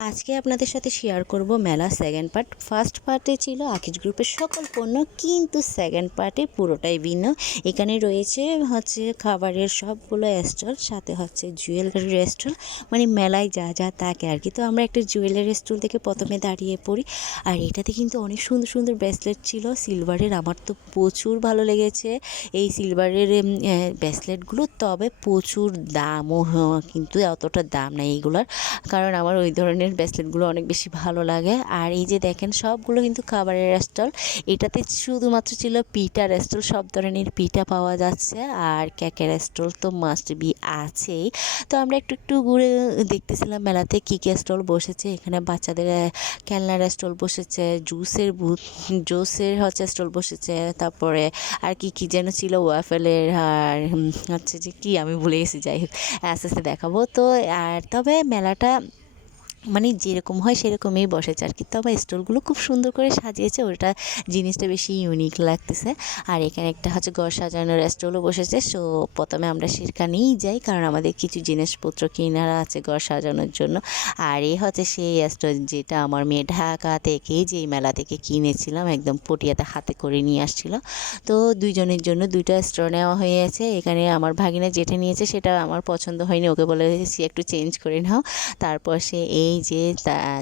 আজকে আপনাদের সাথে শেয়ার করব মেলা সেকেন্ড পার্ট। ফার্স্ট পার্টে ছিল আকিজ গ্রুপের সকল পণ্য, কিন্তু সেকেন্ড পার্টে পুরোটাই ভিন্ন। এখানে রয়েছে খাবারের সবগুলো স্টল, সাথে জুয়েলারির স্টল, মানে মেলায় যা যা থাকে আর কি। তো আমরা একটা জুয়েলারি স্টল থেকে প্রথমে দাঁড়িয়ে পড়ি, আর এটাতে কিন্তু অনেক সুন্দর সুন্দর ব্রেসলেট ছিল সিলভারের। আমার তো প্রচুর ভালো লেগেছে এই সিলভারের ব্রেসলেটগুলো, তবে প্রচুর দামও কিন্তু অতটা দাম নাই এইগুলার, কারণ আমার ওই ধরনের ব্রেসলেটগুলো অনেক বেশি ভালো লাগে। আর এই যে দেখেন সবগুলো কিন্তু খাবারের স্টল। এটাতে শুধুমাত্র ছিল পিঠার স্টল, সব ধরনের পিঠা পাওয়া যাচ্ছে, আর কেকের স্টল তো মাস্ট বি আছেই। তো আমরা একটু একটু ঘুরে দেখতেছিলাম মেলাতে কী কী স্টল বসেছে। এখানে বাচ্চাদের খেলনার স্টল বসেছে, জুসের স্টল বসেছে, তারপরে আর কি কি যেন ছিল, ওয়াফেলের, আর যে কি আমি ভুলে গেছি, যাই হোক আস্তে আস্তে দেখাবো। তো আর তবে মেলাটা মানে যেরকম হয় সেরকমই বসেছে আর কি, তবে স্টলগুলো খুব সুন্দর করে সাজিয়েছে, ওটা জিনিসটা বেশি ইউনিক লাগতেছে। আর এখানে একটা ঘর সাজানোর স্টলও বসেছে। সো প্রথমে আমরা সেখানেই যাই, কারণ আমাদের কিছু জিনিসপত্র কেনার আছে ঘর সাজানোর জন্য। আর সেই স্টল যেটা আমার মেয়ে ঢাকা থেকে যেই মেলা থেকে কিনেছিলাম, একদম পটিয়াতে হাতে করে নিয়ে আসছিল। তো দুইজনের জন্য দুইটা স্টল নেওয়া হয়েছে। এখানে আমার ভাগিনা যেটা নিয়েছে সেটা আমার পছন্দ হয়নি, ওকে বলেছি একটু চেঞ্জ করে নাও। তারপর সে এই যে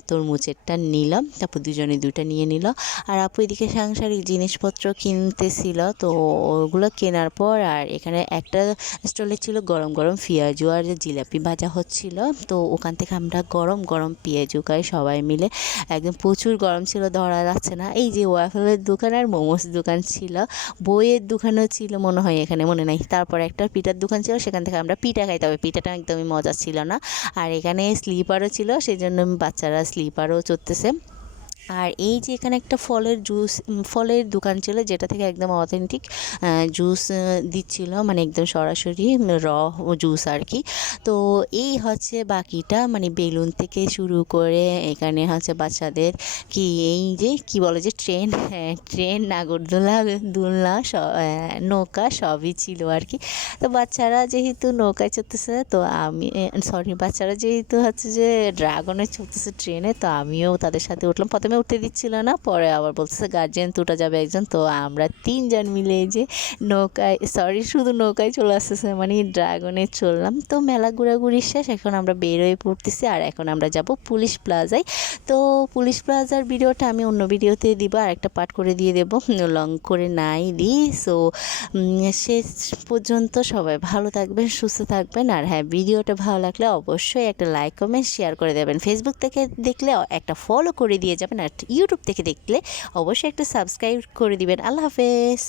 তরমুজেরটা নিলাম, তারপর দুজনে দুইটা নিয়ে নিল। আর আপু এদিকে সাংসারিক জিনিসপত্র কিনতেছিল, তো ওগুলো কেনার পর আর এখানে একটা স্টলে ছিল গরম গরম পেঁয়াজু আর জিলাপি ভাজা হচ্ছিল। তো ওখান থেকে আমরা গরম গরম পেঁয়াজু খাই সবাই মিলে, একদম প্রচুর গরম ছিল, ধরা যাচ্ছে না। এই যে ওয়াফেলের দোকান আর মোমোস দোকান ছিল, বইয়ের দোকানও ছিল মনে হয়, এখানে মনে নাই। তারপর একটা পিঠার দোকান ছিল, সেখান থেকে আমরা পিঠা খাই, তবে পিঠাটা একদমই মজা ছিল না। আর এখানে স্লিপারও ছিল, সেই জন্য বাচ্চারা স্লিপারও চড়তেছে। আর এই যে এখানে একটা ফলের দোকান ছিল, যেটা থেকে একদম অথেন্টিক জুস দিচ্ছিল, মানে একদম সরাসরি জুস আর কি। তো এই বাকিটা, মানে বেলুন থেকে শুরু করে এখানে বাচ্চাদের এই যে কি বলে যে ট্রেন, নাগরদোলা, দোলনা, নৌকা সবই ছিল আর কি। তো বাচ্চারা যেহেতু নৌকায় চড়তেছে, তো বাচ্চারা যেহেতু যে ড্রাগনে চড়তেছে ট্রেনে, তো আমিও তাদের সাথে উঠলাম। প্রথমে উঠতে দিচ্ছিল না, পরে আবার বলতেছে গার্জিয়ান তুটা যাবে একজন। তো আমরা তিনজন মিলে যে শুধু নৌকায় চলে আসতেছে, মানে ড্রাগনে চললাম। তো মেলা ঘোরাঘুরি শেষ, এখন আমরা বের হয়ে পড়তেছি, আর এখন আমরা যাব পুলিশ প্লাজায়। তো পুলিশ প্লাজার ভিডিওটা আমি অন্য ভিডিওতে দিব, আর একটা পার্ট করে দিয়ে দেবো, লং করে নাই দিই। সো শেষ পর্যন্ত সবাই ভালো থাকবেন, সুস্থ থাকবেন। আর হ্যাঁ, ভিডিওটা ভালো লাগলে অবশ্যই একটা লাইক, কমেন্ট, শেয়ার করে দেবেন। ফেসবুক থেকে দেখলে একটা ফলো করে দিয়ে যাবেন, আর ইউটিউব থেকে দেখলে অবশ্যই একটা সাবস্ক্রাইব করে দিবেন। আল্লাহ হাফেজ।